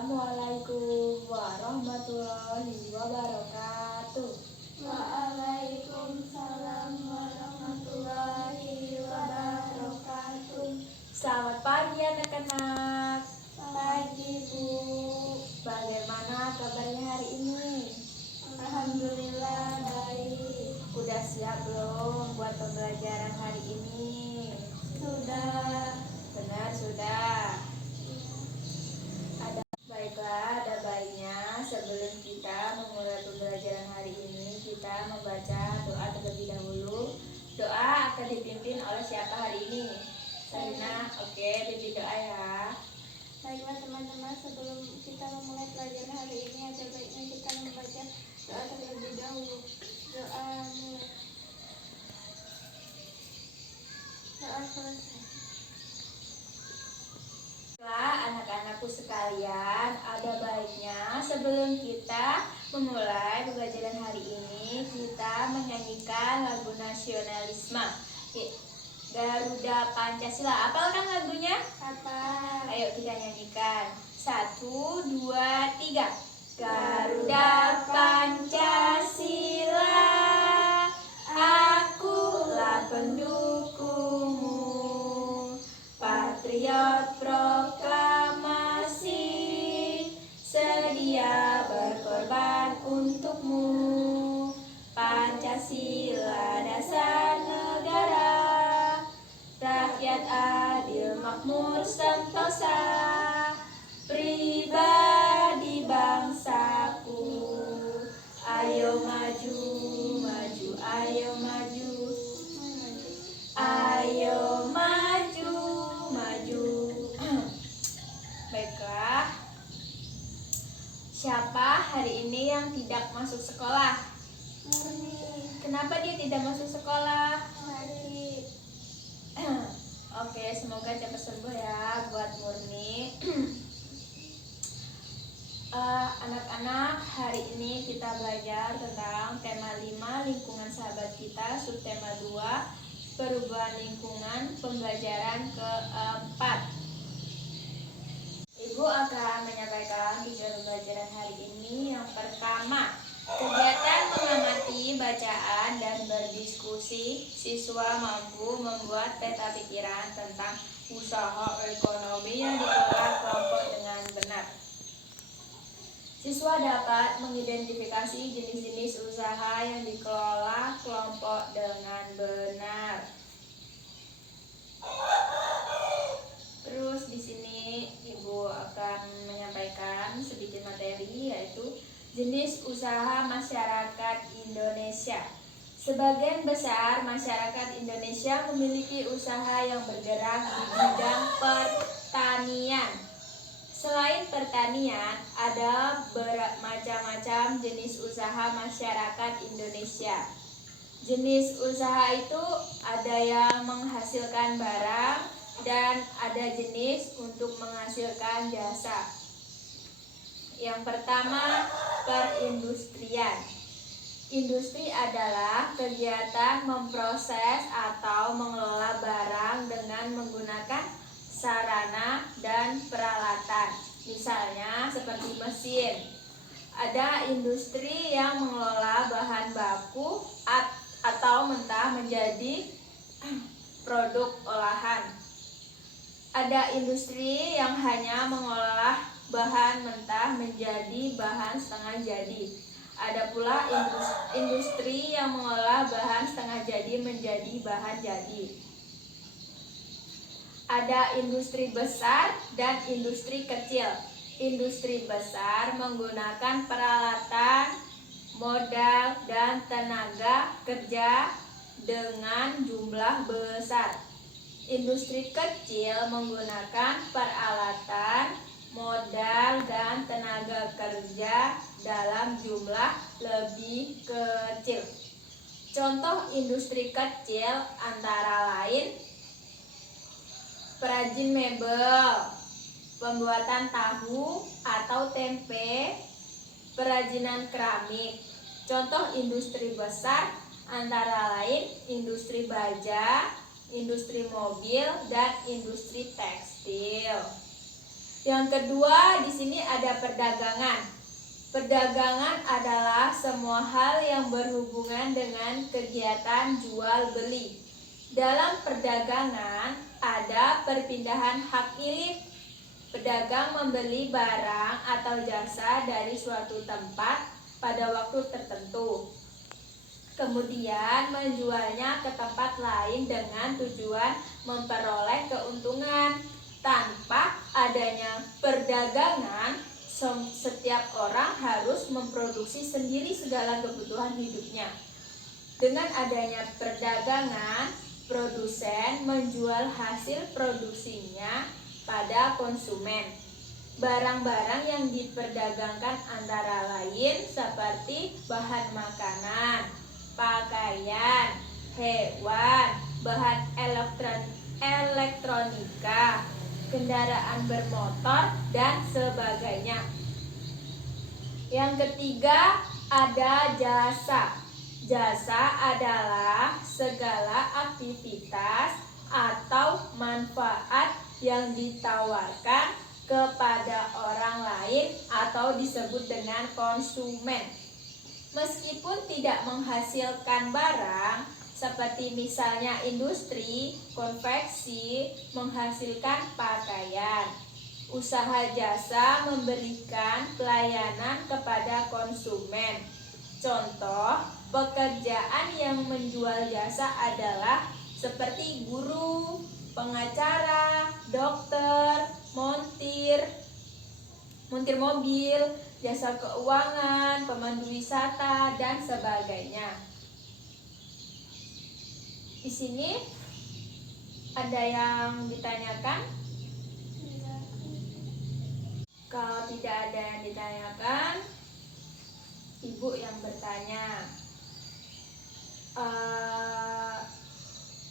Assalamualaikum warahmatullahi wabarakatuh. Waalaikumsalam warahmatullahi wabarakatuh. Selamat pagi anak-anak. Pagi Bu. Bagaimana kabarnya hari ini? Alhamdulillah baik. Udah siap belum buat pembelajaran hari ini? Sudah. Benar, sudah. Baiklah, ada baiknya sebelum kita memulai pembelajaran hari ini, kita membaca doa terlebih dahulu. Doa akan dipimpin oleh siapa hari ini? Sarina, oke, pimpin doa ya. Baiklah teman-teman, sebelum kita memulai pelajaran hari ini, ada baiknya kita membaca doa terlebih dahulu. Doa mulai. Doa selesai. Anak-anakku sekalian, ada baiknya sebelum kita memulai pembelajaran hari ini, kita menyanyikan lagu nasionalisme Garuda Pancasila. Apa kan lagunya? Apa? Ayo kita nyanyikan. 1, 2, 3. Garuda Pancasila, akulah pendukungmu, patriot proklamasi, sedia berkorban untukmu. Pancasila dasar negara, rakyat adil makmur sentosa, pribadi bangsaku. Ayo maju, maju, ayo maju, ayo maju, maju. Baiklah, siapa hari ini yang tidak masuk sekolah? Murni. Kenapa dia tidak masuk sekolah? Sakit. Oke, semoga cepat sembuh ya buat Murni. Anak-anak, hari ini kita belajar tentang tema 5, lingkungan sahabat kita, subtema 2, perubahan lingkungan, pembelajaran keempat. Ibu akan menyampaikan tujuan pembelajaran hari ini. Yang pertama, kegiatan mengamati, bacaan, dan berdiskusi. Siswa mampu membuat peta pikiran tentang usaha ekonomi yang dikelola kelompok dengan benar. Siswa dapat mengidentifikasi jenis-jenis usaha yang dikelola kelompok dengan benar. Terus di sini Ibu akan menyampaikan sedikit materi, yaitu jenis usaha masyarakat Indonesia. Sebagian besar masyarakat Indonesia memiliki usaha yang bergerak di bidang pertanian. Selain pertanian, ada bermacam-macam jenis usaha masyarakat Indonesia. Jenis usaha itu ada yang menghasilkan barang dan ada jenis untuk menghasilkan jasa. Yang pertama, perindustrian. Industri adalah kegiatan memproses atau mengelola barang dengan menggunakan sarana dan peralatan, misalnya seperti mesin. Ada industri yang mengelola bahan baku atau mentah menjadi produk olahan. Ada industri yang hanya mengolah bahan mentah menjadi bahan setengah jadi. Ada pula industri yang mengolah bahan setengah jadi menjadi bahan jadi. Ada industri besar dan industri kecil. Industri besar menggunakan peralatan, modal, dan tenaga kerja dengan jumlah besar. Industri kecil menggunakan peralatan, modal, dan tenaga kerja dalam jumlah lebih kecil. Contoh industri kecil antara lain perajin mebel, pembuatan tahu atau tempe, perajinan keramik. Contoh industri besar antara lain industri baja, industri mobil, dan industri tekstil. Yang kedua, di sini ada perdagangan. Perdagangan adalah semua hal yang berhubungan dengan kegiatan jual beli. Dalam perdagangan ada perpindahan hak milik. Pedagang membeli barang atau jasa dari suatu tempat pada waktu tertentu, kemudian menjualnya ke tempat lain dengan tujuan memperoleh keuntungan. Tanpa adanya perdagangan, setiap orang harus memproduksi sendiri segala kebutuhan hidupnya. Dengan adanya perdagangan, produsen menjual hasil produksinya pada konsumen. Barang-barang yang diperdagangkan antara lain seperti bahan makanan, pakaian, hewan, bahan elektronika, kendaraan bermotor, dan sebagainya. Yang ketiga, ada jasa. Jasa adalah segala aktivitas atau manfaat yang ditawarkan kepada orang lain atau disebut dengan konsumen. Meskipun tidak menghasilkan barang, seperti misalnya industri, konveksi menghasilkan pakaian. Usaha jasa memberikan pelayanan kepada konsumen. Contoh, pekerjaan yang menjual jasa adalah seperti guru, pengacara, dokter, montir mobil, jasa keuangan, pemandu wisata, dan sebagainya. Di sini ada yang ditanyakan? Kalau tidak ada yang ditanyakan, ibu yang bertanya.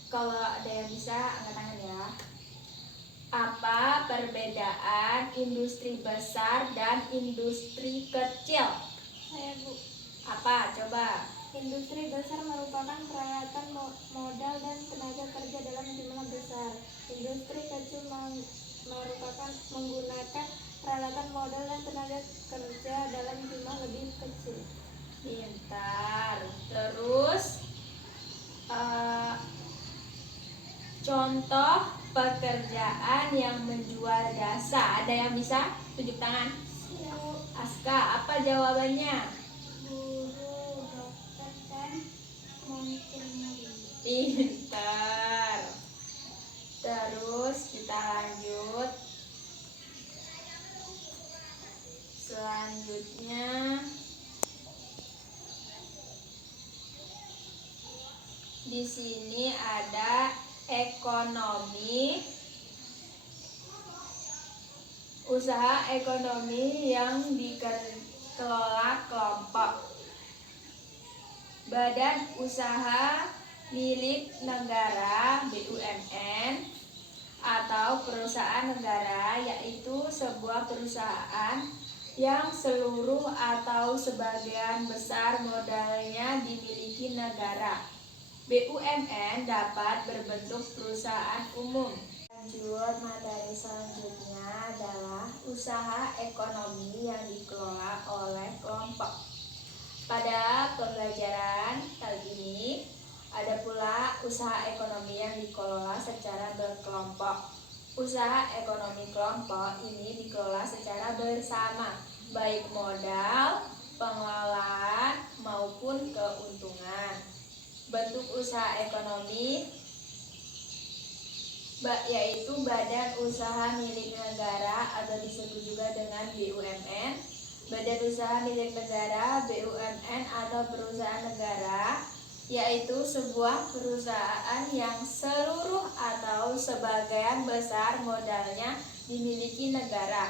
Kalau ada yang bisa, angkat tangan ya. Apa perbedaan industri besar dan industri kecil? Saya Bu. Apa? Coba. Industri besar merupakan peralatan modal dan tenaga kerja dalam jumlah besar. Industri kecil merupakan menggunakan peralatan modal dan tenaga kerja dalam jumlah lebih kecil. Pintar. Terus contoh pekerjaan yang menjual jasa. Ada yang bisa? Tunjuk tangan. Aska, apa jawabannya? Guru, dokter, dan montir mobil. Pintar. Terus kita lanjut. Selanjutnya di sini ada ekonomi, usaha ekonomi yang dikelola kelompok. Badan usaha milik negara BUMN atau perusahaan negara, yaitu sebuah perusahaan yang seluruh atau sebagian besar modalnya dimiliki negara. BUMN dapat berbentuk perusahaan umum. Lanjut, materi selanjutnya adalah usaha ekonomi yang dikelola oleh kelompok. Pada pembelajaran kali ini ada pula usaha ekonomi yang dikelola secara berkelompok. Usaha ekonomi kelompok ini dikelola secara bersama, baik modal, pengelolaan, maupun keuntungan. Bentuk usaha ekonomi yaitu badan usaha milik negara atau disebut juga dengan BUMN. Badan usaha milik negara BUMN atau perusahaan negara yaitu sebuah perusahaan yang seluruh atau sebagian besar modalnya dimiliki negara.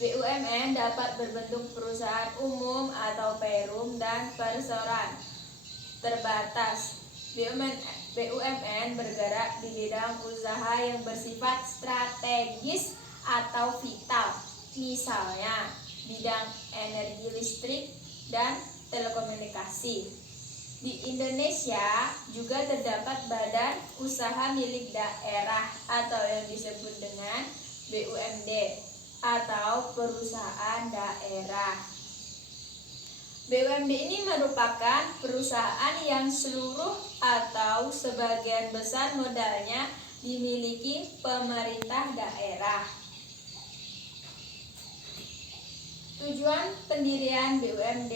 BUMN dapat berbentuk perusahaan umum atau perum dan perseroan terbatas. BUMN bergerak di bidang usaha yang bersifat strategis atau vital, misalnya bidang energi listrik dan telekomunikasi. Di Indonesia juga terdapat badan usaha milik daerah atau yang disebut dengan BUMD. atau perusahaan daerah. BUMD ini merupakan perusahaan yang seluruh atau sebagian besar modalnya dimiliki pemerintah daerah. Tujuan pendirian BUMD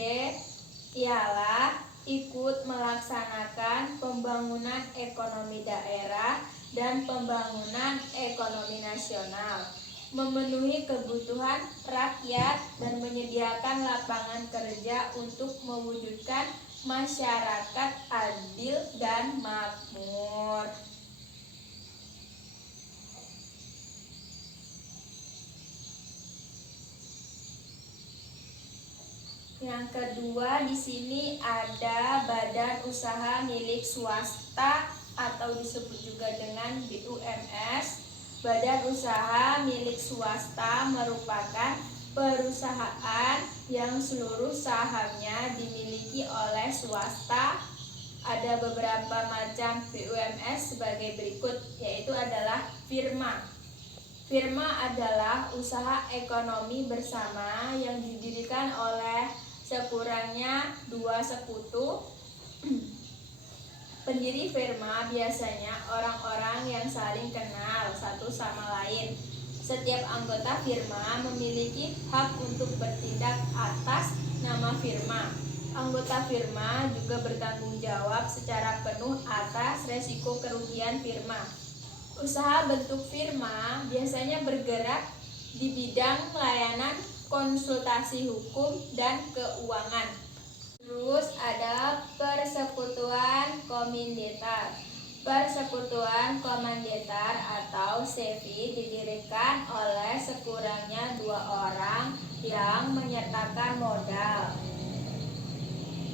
ialah ikut melaksanakan pembangunan ekonomi daerah dan pembangunan ekonomi nasional, memenuhi kebutuhan rakyat dan menyediakan lapangan kerja untuk mewujudkan masyarakat adil dan makmur. Yang kedua, di sini ada badan usaha milik swasta atau disebut juga dengan BUMS. Badan usaha milik swasta merupakan perusahaan yang seluruh sahamnya dimiliki oleh swasta. Ada beberapa macam BUMS sebagai berikut, yaitu adalah firma. Firma adalah usaha ekonomi bersama yang didirikan oleh sekurangnya 2 sekutu. Pendiri firma biasanya orang-orang yang saling kenal satu sama lain. Setiap anggota firma memiliki hak untuk bertindak atas nama firma. Anggota firma juga bertanggung jawab secara penuh atas resiko kerugian firma. Usaha bentuk firma biasanya bergerak di bidang layanan, konsultasi hukum, dan keuangan. Terus ada persekutuan komanditar. Persekutuan komanditar atau SEVI didirikan oleh sekurangnya 2 orang yang menyertakan modal.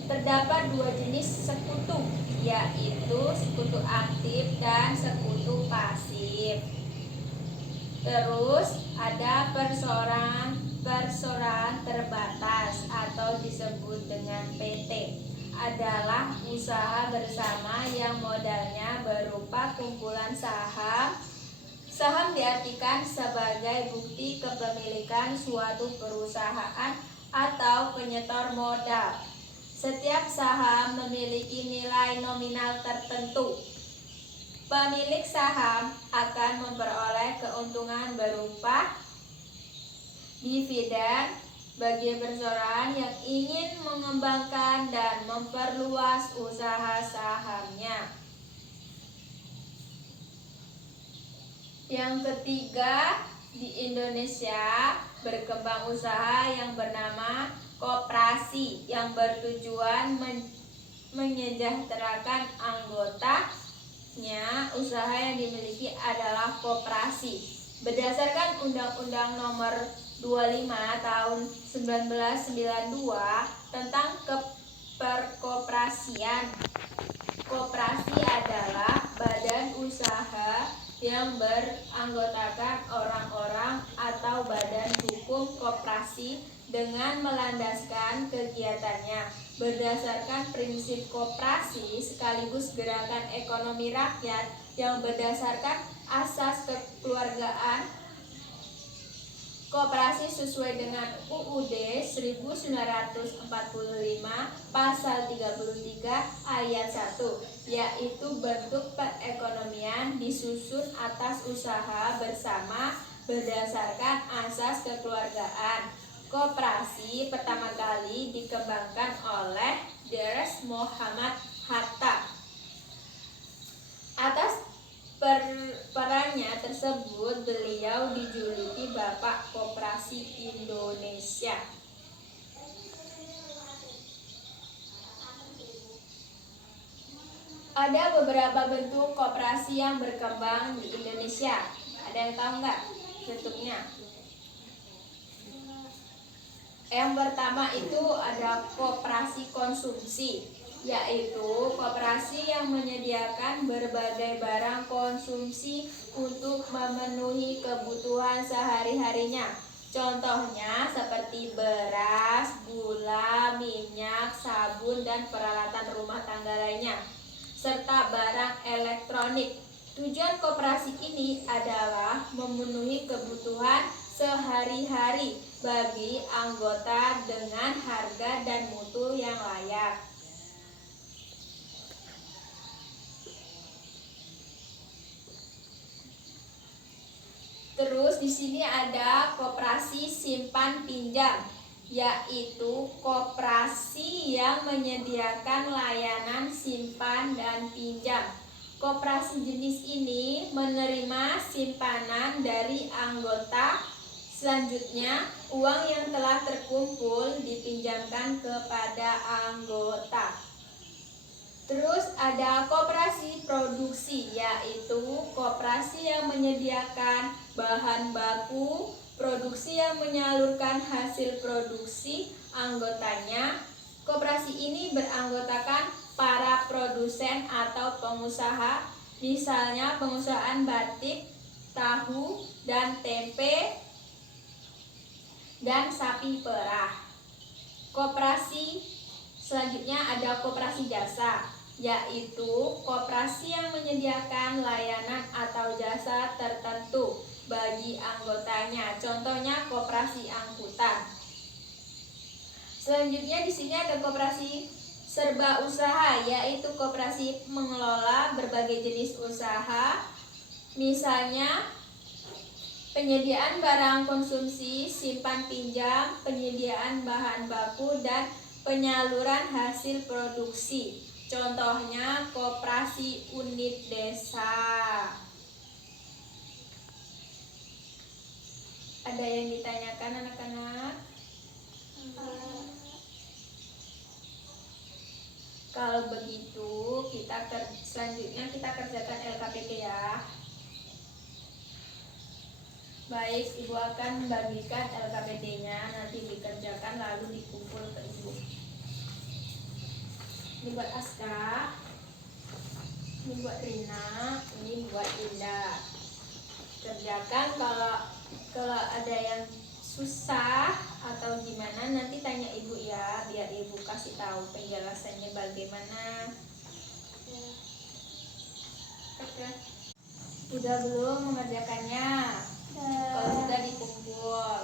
Terdapat 2 jenis sekutu, yaitu sekutu aktif dan sekutu pasif. Terus ada perseroan terbatas atau disebut dengan PT, adalah usaha bersama yang modalnya berupa kumpulan saham. Saham diartikan sebagai bukti kepemilikan suatu perusahaan atau penyetor modal. Setiap saham memiliki nilai nominal tertentu. Pemilik saham akan memperoleh keuntungan berupa dividen bagi perusahaan yang ingin mengembangkan dan memperluas usaha sahamnya. Yang ketiga, di Indonesia berkembang usaha yang bernama koperasi yang bertujuan menyejahterakan anggotanya. Usaha yang dimiliki adalah koperasi. Berdasarkan Undang-Undang Nomor 25 Tahun 1992 tentang keperkoperasian, koperasi adalah badan usaha yang beranggotakan orang-orang atau badan hukum koperasi dengan melandaskan kegiatannya berdasarkan prinsip koperasi sekaligus gerakan ekonomi rakyat yang berdasarkan asas kekeluargaan. Koperasi sesuai dengan UUD 1945 pasal 33 ayat 1, yaitu bentuk perekonomian disusun atas usaha bersama berdasarkan asas kekeluargaan. Koperasi pertama kali dikembangkan oleh Drs. Muhammad Hatta. Atas perannya tersebut beliau dijuluki Bapak Koperasi Indonesia. Ada beberapa bentuk koperasi yang berkembang di Indonesia. Ada yang tahu nggak bentuknya? Yang pertama itu ada koperasi konsumsi, yaitu koperasi yang menyediakan berbagai barang konsumsi untuk memenuhi kebutuhan sehari-harinya. Contohnya seperti beras, gula, minyak, sabun, dan peralatan rumah tangga lainnya, serta barang elektronik. Tujuan koperasi ini adalah memenuhi kebutuhan sehari-hari sehari-hari bagi anggota dengan harga dan mutu yang layak. Terus di sini ada koperasi simpan pinjam, yaitu koperasi yang menyediakan layanan simpan dan pinjam. Koperasi jenis ini menerima simpanan dari anggota. Selanjutnya, uang yang telah terkumpul dipinjamkan kepada anggota. Terus ada koperasi produksi, yaitu koperasi yang menyediakan bahan baku, produksi yang menyalurkan hasil produksi anggotanya. Koperasi ini beranggotakan para produsen atau pengusaha, misalnya pengusahaan batik, tahu, dan tempe, dan sapi perah. Koperasi selanjutnya ada koperasi jasa, yaitu koperasi yang menyediakan layanan atau jasa tertentu bagi anggotanya. Contohnya koperasi angkutan. Selanjutnya di sini ada koperasi serba usaha, yaitu koperasi mengelola berbagai jenis usaha, misalnya penyediaan barang konsumsi, simpan pinjam, penyediaan bahan baku, dan penyaluran hasil produksi. Contohnya koperasi unit desa. Ada yang ditanyakan anak-anak? Kalau begitu selanjutnya kita kerjakan LKPP ya. Baik, Ibu akan membagikan LKPD-nya, nanti dikerjakan lalu dikumpul ke Ibu. Ini buat Aska, ini buat Rina, ini buat Indah. Kerjakan, kalau ada yang susah atau gimana nanti tanya Ibu ya, biar Ibu kasih tahu penjelasannya bagaimana. Oke. Udah belum mengerjakannya? Kalau sudah dikumpul.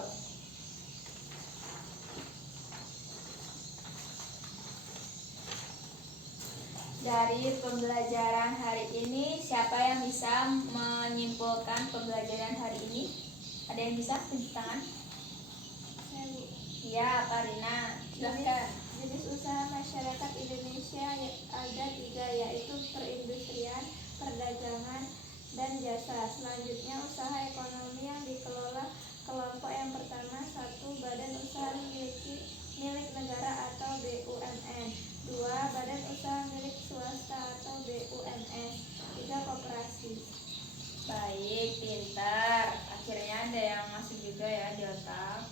Dari pembelajaran hari ini, siapa yang bisa menyimpulkan pembelajaran hari ini? Ada yang bisa? Tunjuk tangan. Iya, Pak Rina. Silahkan. Jenis usaha masyarakat Indonesia ada 3, yaitu perindustrian, perdagangan, dan jasa. Selanjutnya, usaha ekonomi yang dikelola kelompok yang pertama. 1. Badan usaha milik negara atau BUMN. 2. Badan usaha milik swasta atau BUMN. 3. Koperasi. Baik, pintar. Akhirnya ada yang masuk juga ya di otak.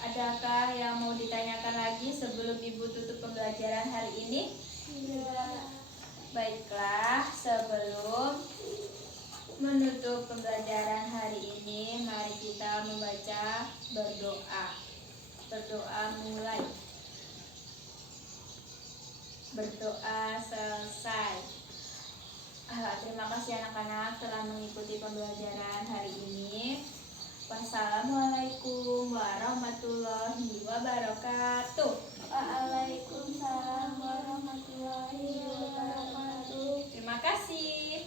Adakah yang mau ditanyakan lagi sebelum Ibu tutup pembelajaran hari ini? Iya. Baiklah, sebelum menutup pembelajaran hari ini, mari kita membaca berdoa. Berdoa mulai. Berdoa selesai. Terima kasih anak-anak telah mengikuti pembelajaran hari ini. Wassalamualaikum warahmatullahi wabarakatuh. Waalaikumsalam warahmatullahi wabarakatuh. Terima kasih.